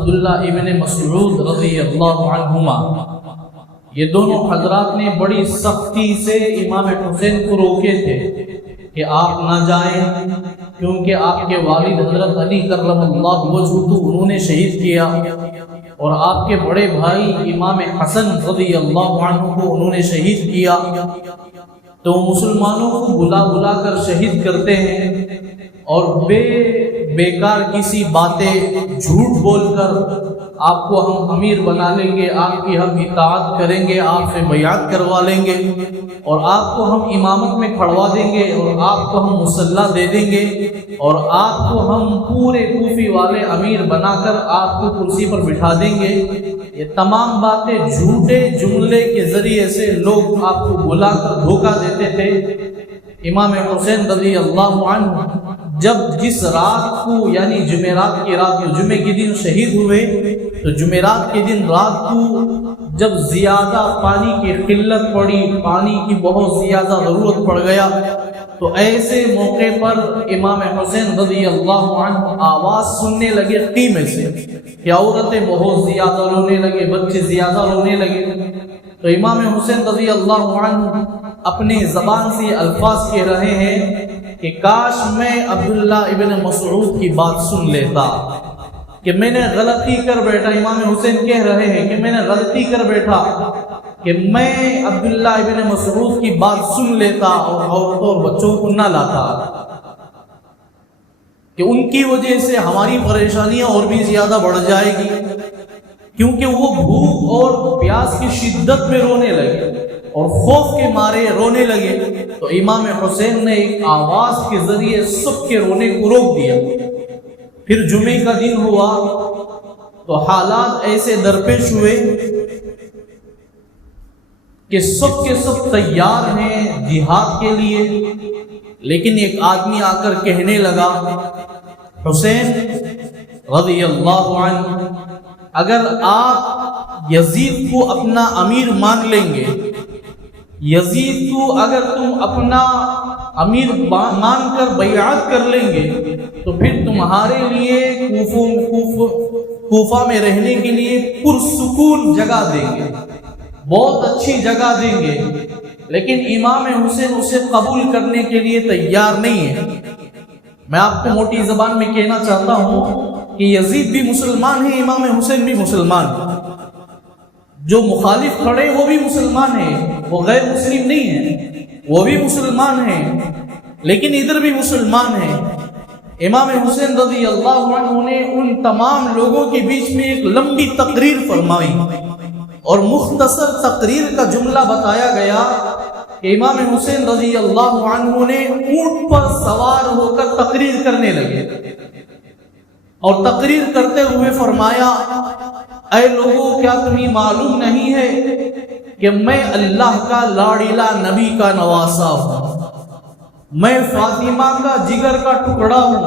عبداللہ ابن مسعود رضی اللہ عنہما، یہ دونوں حضرات نے بڑی سختی سے امام حسین کو روکے تھے کہ آپ نہ جائیں، کیونکہ آپ کے والد حضرت علی کرم اللہ وجہہ کو انہوں نے شہید کیا، اور آپ کے بڑے بھائی امام حسن رضی اللہ عنہ کو انہوں نے شہید کیا۔ تو مسلمانوں کو بلا بلا کر شہید کرتے ہیں اور بیکار کسی باتیں جھوٹ بول کر آپ کو ہم امیر بنا لیں گے، آپ کی ہم اطاعت کریں گے، آپ سے بیعت کروا لیں گے، اور آپ کو ہم امامت میں کھڑوا دیں گے، اور آپ کو ہم مسلح دے دیں گے، اور آپ کو ہم پورے کوفی والے امیر بنا کر آپ کو کرسی پر بٹھا دیں گے۔ یہ تمام باتیں جھوٹے جملے کے ذریعے سے لوگ آپ کو بلا کر دھوکہ دیتے تھے۔ امام حسین رضی اللہ عنہ جب جس رات کو یعنی جمعرات کی رات، جمعے کے دن شہید ہوئے، تو جمعرات کے دن رات کو جب زیادہ پانی کی قلت پڑی، پانی کی بہت زیادہ ضرورت پڑ گیا، تو ایسے موقع پر امام حسین رضی اللہ عنہ آواز سننے لگے خیمے سے کہ عورتیں بہت زیادہ رونے لگے، بچے زیادہ رونے لگے۔ تو امام حسین رضی اللہ عنہ اپنے زبان سے الفاظ کہہ رہے ہیں کہ کاش میں عبداللہ ابن مسعود کی بات سن لیتا، کہ میں نے غلطی کر بیٹھا۔ امام حسین کہہ رہے ہیں کہ میں نے غلطی کر بیٹھا کہ میں عبداللہ ابن مسعود کی بات سن لیتا اور عورتوں اور بچوں کو نہ لاتا، کہ ان کی وجہ سے ہماری پریشانیاں اور بھی زیادہ بڑھ جائے گی، کیونکہ وہ بھوک اور پیاس کی شدت میں رونے لگے اور خوف کے مارے رونے لگے۔ تو امام حسین نے ایک آواز کے ذریعے سب کے رونے کو روک دیا۔ پھر جمعے کا دن ہوا تو حالات ایسے درپیش ہوئے کہ سب کے سب تیار ہیں جہاد کے لیے، لیکن ایک آدمی آ کر کہنے لگا، حسین رضی اللہ عنہ، اگر آپ یزید کو اپنا امیر مان لیں گے، یزید کو اگر تم اپنا امیر مان کر بیعت کر لیں گے، تو پھر تمہارے لیے کوفہ میں رہنے کے لیے پرسکون جگہ دیں گے، بہت اچھی جگہ دیں گے۔ لیکن امام حسین اسے قبول کرنے کے لیے تیار نہیں ہے۔ میں آپ کو موٹی زبان میں کہنا چاہتا ہوں کہ یزید بھی مسلمان ہے، امام حسین بھی مسلمان ہے، جو مخالف کھڑے وہ بھی مسلمان ہیں، وہ غیر مسلم نہیں ہیں، وہ بھی مسلمان ہیں، لیکن ادھر بھی مسلمان ہیں۔ امام حسین رضی اللہ عنہ نے ان تمام لوگوں کے بیچ میں ایک لمبی تقریر فرمائی، اور مختصر تقریر کا جملہ بتایا گیا کہ امام حسین رضی اللہ عنہ نے اونٹ پر سوار ہو کر تقریر کرنے لگے، اور تقریر کرتے ہوئے فرمایا، اے لوگوں، کیا تمہیں معلوم نہیں ہے کہ میں اللہ کا لاڈلا نبی کا نواسا ہوں، میں فاطمہ کا جگر کا ٹکڑا ہوں،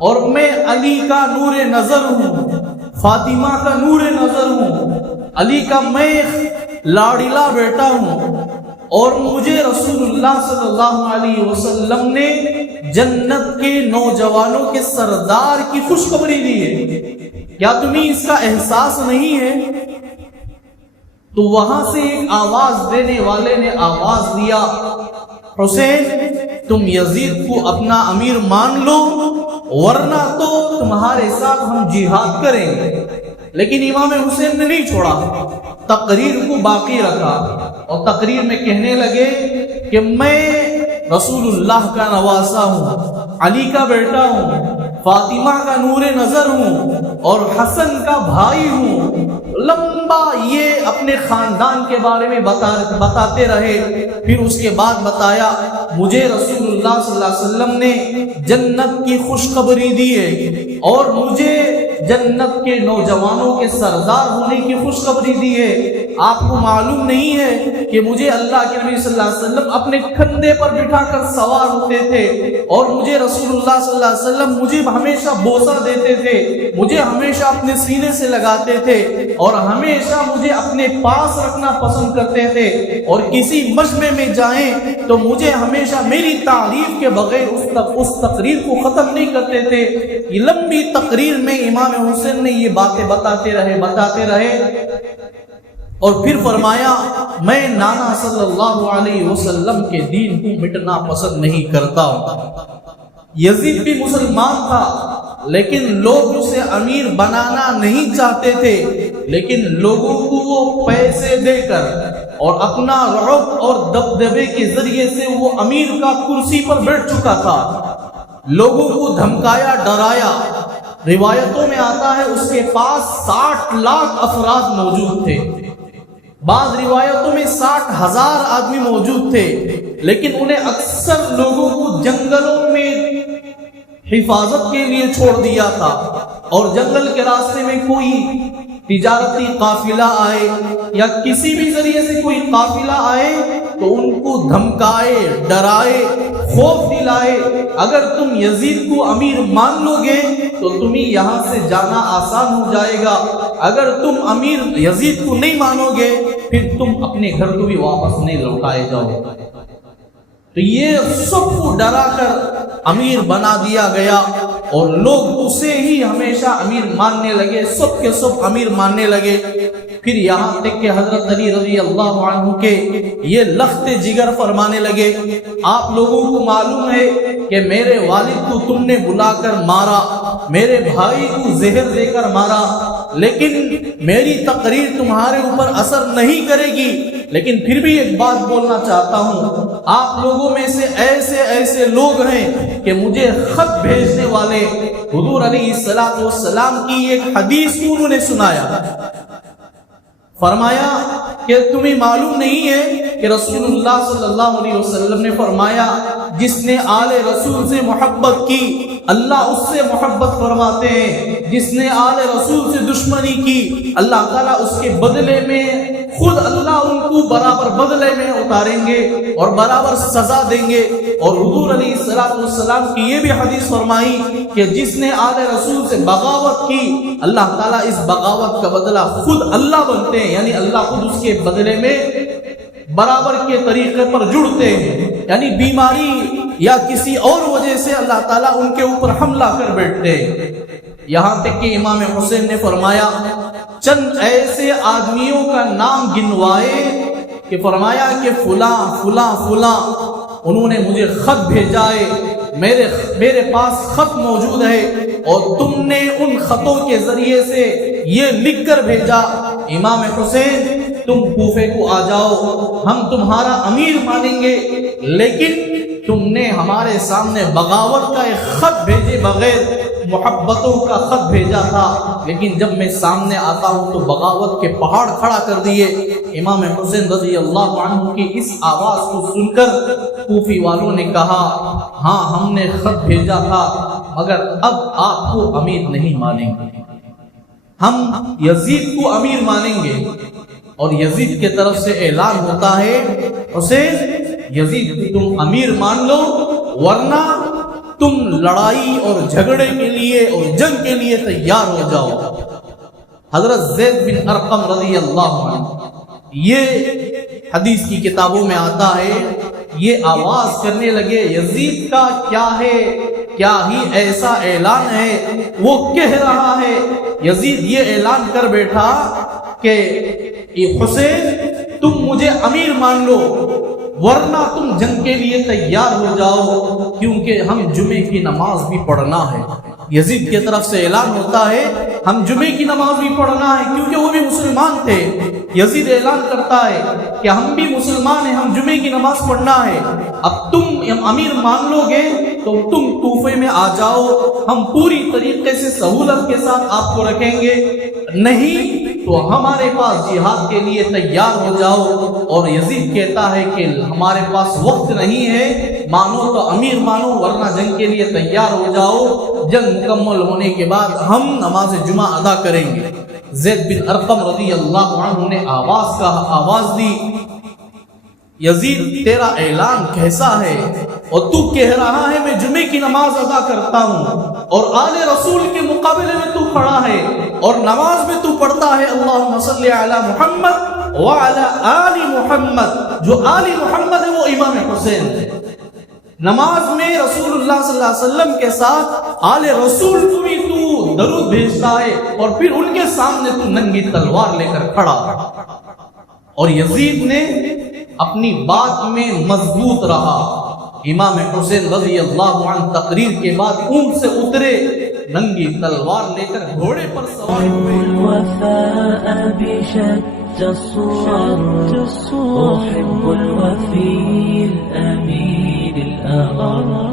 اور میں علی کا نور نظر ہوں، فاطمہ کا نور نظر ہوں، علی کا میں لاڈلا بیٹا ہوں، اور مجھے رسول اللہ صلی اللہ علیہ وسلم نے جنت کے نوجوانوں کے سردار کی خوشخبری دی ہے، کیا تمہیں اس کا احساس نہیں ہے؟ تو وہاں سے ایک آواز دینے والے نے آواز دیا، حسین تم یزید کو اپنا امیر مان لو، ورنہ تو تمہارے ساتھ ہم جہاد کریں گے۔ لیکن امام حسین نے نہیں چھوڑا، تقریر کو باقی رکھا، اور تقریر میں کہنے لگے کہ میں رسول اللہ کا نواسا ہوں، علی کا بیٹا ہوں، فاطمہ کا نور نظر ہوں، اور حسن کا بھائی ہوں۔ لمبا یہ اپنے خاندان کے بارے میں بتاتے رہے۔ پھر اس کے بعد بتایا، مجھے رسول اللہ صلی اللہ علیہ وسلم نے جنت کی خوشخبری دی ہے، اور مجھے جنت کے نوجوانوں کے سردار ہونے کی خوشخبری دی ہے۔ آپ کو معلوم نہیں ہے کہ مجھے اللہ کے نبی صلی اللہ علیہ وسلم اپنے کندھے پر بٹھا کر سوار ہوتے تھے اور مجھے رسول اللہ صلی اللہ علیہ وسلم مجھے ہمیشہ بوسہ دیتے تھے، مجھے ہمیشہ اپنے سینے سے لگاتے تھے اور ہمیشہ مجھے اپنے پاس رکھنا پسند کرتے تھے، اور کسی مجمع میں جائیں تو مجھے ہمیشہ میری تعریف کے بغیر اس تقریر کو ختم نہیں کرتے تھے۔ یہ لمبی تقریر میں امام حسین نے یہ باتیں بتاتے رہے اور پھر فرمایا میں نانا صلی اللہ علیہ وسلم کے دین کو مٹنا پسند نہیں کرتا ہوں۔ یزید بھی مسلمان تھا لیکن لوگ اسے امیر بنانا نہیں چاہتے تھے، لیکن لوگوں کو وہ پیسے دے کر اور اپنا رعب اور دبدبے کے ذریعے سے وہ امیر کا کرسی پر بیٹھ چکا تھا، لوگوں کو دھمکایا ڈرایا۔ روایتوں میں آتا ہے اس کے پاس 60 لاکھ افراد موجود تھے، بعض روایتوں میں 60,000 آدمی موجود تھے، لیکن انہیں اکثر لوگوں کو جنگلوں میں حفاظت کے لیے چھوڑ دیا تھا، اور جنگل کے راستے میں کوئی تجارتی قافلہ آئے یا کسی بھی ذریعے سے کوئی قافلہ آئے تو ان کو دھمکائے ڈرائے خوف دلائے، اگر تم یزید کو امیر مان لو گے تو تمہیں یہاں سے جانا آسان ہو جائے گا، اگر تم امیر یزید کو نہیں مانو گے پھر تم اپنے گھر کو بھی واپس نہیں لوٹائے جاؤ۔ تو یہ سب کو ڈرا کر امیر بنا دیا گیا اور لوگ اسے ہی ہمیشہ امیر ماننے لگے، سب کے سب امیر ماننے لگے۔ پھر یہاں تک کہ حضرت علی رضی اللہ عنہ کے یہ لخت جگر فرمانے لگے آپ لوگوں کو معلوم ہے کہ میرے والد کو تم نے بلا کر مارا، میرے بھائی کو زہر دے کر مارا، لیکن میری تقریر تمہارے اوپر اثر نہیں کرے گی، لیکن پھر بھی ایک بات بولنا چاہتا ہوں، آپ لوگوں میں سے ایسے لوگ ہیں کہ مجھے خط بھیجنے والے حضور علیہ السلام کی ایک حدیث کو انہوں نے سنایا، فرمایا کہ تمہیں معلوم نہیں ہے کہ رسول اللہ صلی اللہ علیہ وسلم نے فرمایا جس نے آل رسول سے محبت کی اللہ اس سے محبت فرماتے ہیں، جس نے آل رسول سے دشمنی کی اللہ تعالیٰ اس کے بدلے میں خود اللہ ان کو برابر بدلے میں اتاریں گے اور برابر سزا دیں گے۔ اور حضور علیہ السلام کی یہ بھی حدیث فرمائی کہ جس نے آل رسول سے بغاوت کی اللہ تعالیٰ اس بغاوت کا بدلہ خود اللہ بنتے ہیں، یعنی اللہ خود اس کے بدلے میں برابر کے طریقے پر جڑتے ہیں، یعنی بیماری یا کسی اور وجہ سے اللہ تعالیٰ ان کے اوپر حملہ کر بیٹھتے ہیں۔ یہاں تک کہ امام حسین نے فرمایا چند ایسے آدمیوں کا نام گنوائے کہ فرمایا کہ فلاں فلاں فلاں انہوں نے مجھے خط بھیجا ہے، میرے پاس خط موجود ہے اور تم نے ان خطوں کے ذریعے سے یہ لکھ کر بھیجا امام حسین تم کوفے کو آ جاؤ، ہم تمہارا امیر مانیں گے، لیکن تم نے ہمارے سامنے بغاوت کا ایک خط بھیجے بغیر محبتوں کا خط بھیجا تھا، لیکن جب میں سامنے آتا ہوں تو بغاوت کے پہاڑ کھڑا کر دیے۔ امام حسین رضی اللہ عنہ کی اس آواز کو سن کر کوفی والوں نے کہا ہاں ہم نے خط بھیجا تھا مگر اب آپ کو امیر نہیں مانیں گے، ہم یزید کو امیر مانیں گے۔ اور یزید کی طرف سے اعلان ہوتا ہے حسین یزید تم امیر مان لو ورنہ تم لڑائی اور جھگڑے کے لیے اور جنگ کے لیے تیار ہو جاؤ۔ حضرت زید بن ارقم رضی اللہ عنہ یہ حدیث کی کتابوں میں آتا ہے یہ آواز کرنے لگے یزید کا کیا ہے، کیا ہی ایسا اعلان ہے، وہ کہہ رہا ہے یزید یہ اعلان کر بیٹھا کہ حسین تم مجھے امیر مان لو ورنہ تم جنگ کے لیے تیار ہو جاؤ کیونکہ ہم جمعے کی نماز بھی پڑھنا ہے۔ یزید کی طرف سے اعلان ہوتا ہے ہم جمعے کی نماز بھی پڑھنا ہے، کیونکہ وہ بھی مسلمان تھے۔ یزید اعلان کرتا ہے کہ ہم بھی مسلمان ہیں، ہم جمعے کی نماز پڑھنا ہے، اب تم امیر مان لو گے تو تم کوفے میں آ جاؤ، ہم پوری طریقے سے سہولت کے ساتھ آپ کو رکھیں گے، نہیں تو ہمارے پاس جہاد کے لیے تیار ہو جاؤ۔ اور یزید کہتا ہے کہ ہمارے پاس وقت نہیں ہے، مانو تو امیر مانو ورنہ جنگ کے لیے تیار ہو جاؤ۔ جنگ مکمل ہونے کے بعد ہم نماز جمعہ ادا کریں گے۔ زید بن ارقم رضی اللہ عنہ نے آواز دی، یزید تیرا اعلان کیسا ہے اور تو کہہ رہا ہے میں جمعے کی نماز ادا کرتا ہوں، اور آل رسول کے مقابلے میں تو کھڑا ہے اور نماز میں تو پڑھتا ہے اللہم صلی علی محمد وعلی آل محمد، جو آل محمد ہے وہ امام حسین ہے۔ نماز میں رسول اللہ صلی اللہ علیہ وسلم کے ساتھ آل رسول کو بھی تو درود بھیجتا ہے، اور پھر ان کے سامنے تو ننگی تلوار لے کر کھڑا۔ اور یزید نے اپنی بات میں مضبوط رہا۔ امام حسین رضی اللہ عنہ تقریر کے بعد اونٹ سے اترے، ننگی تلوار لے کر گھوڑے پر سوار ہوئے۔ أحب الوفي الأمين الأغر